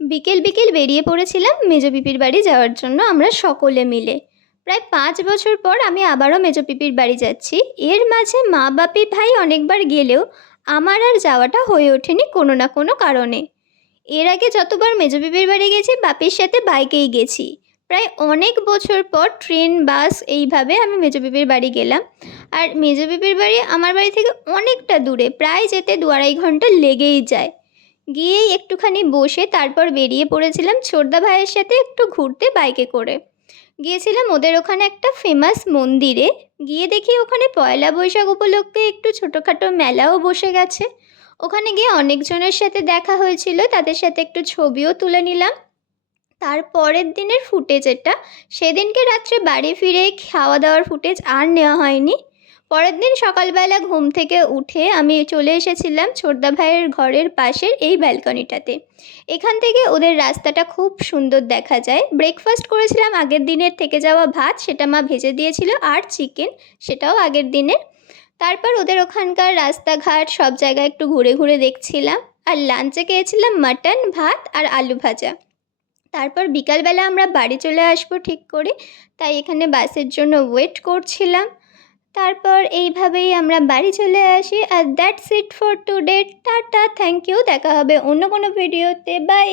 বিকেল বিকেল বেরিয়ে পড়েছিলাম মেজো পিপির বাড়ি যাওয়ার জন্য আমরা সকলে মিলে। প্রায় 5 বছর পর আমি আবারও মেজো পিপির বাড়ি যাচ্ছি। এর মাঝে মা বাপি ভাই অনেকবার গেলেও আমার আর যাওয়াটা হয়ে ওঠেনি কোনো না কোনো কারণে। এর আগে যতবার মেজো পিপির বাড়ি গেছি বাপির সাথে বাইকেই গেছি। প্রায় অনেক বছর পর ট্রেন বাস এইভাবে আমি মেজো পিপির বাড়ি গেলাম। আর মেজো পিপির বাড়ি আমার বাড়ি থেকে অনেকটা দূরে, প্রায় যেতে 2-2.5 ঘন্টা লেগেই যায়। গিয়েই একটুখানি বসে তারপর বেরিয়ে পড়েছিলাম ছোটদা ভাইয়ের সাথে একটু ঘুরতে বাইকে করে। গিয়েছিলাম ওদের ওখানে একটা ফেমাস মন্দিরে। গিয়ে দেখি ওখানে পয়লা বৈশাখ উপলক্ষে একটু ছোটোখাটো মেলাও বসে গেছে। ওখানে গিয়ে অনেকজনের সাথে দেখা হয়েছিল, তাদের সাথে একটু ছবিও তুলে নিলাম। তার পরের দিনের ফুটেজ এটা। সেদিনকে রাত্রে বাড়ি ফিরে খাওয়া দাওয়ার ফুটেজ আর নেওয়া হয়নি। পরের দিন সকালবেলা ঘুম থেকে উঠে আমি চলে এসেছিলাম ছোটদা ভাইয়ের ঘরের পাশের এই ব্যালকনিটাতে। এখান থেকে ওদের রাস্তাটা খুব সুন্দর দেখা যায়। ব্রেকফাস্ট করেছিলাম আগের দিনের থেকে যাওয়া ভাত, সেটা মা ভেজে দিয়েছিল, আর চিকেন, সেটাও আগের দিনের। তারপর ওদের ওখানকার রাস্তাঘাট সব জায়গায় একটু ঘুরে ঘুরে দেখছিলাম। আর লাঞ্চে খেয়েছিলাম মাটন, ভাত আর আলু ভাজা। তারপর বিকালবেলা আমরা বাড়ি চলে আসবো ঠিক করে, তাই এখানে বাসের জন্য ওয়েট করছিলাম। তারপর এইভাবেই আমরা বাড়ি চলে আসি। আর that's it for today. Tata, thank you, দেখা হবে অন্য কোনো ভিডিওতে, বাই।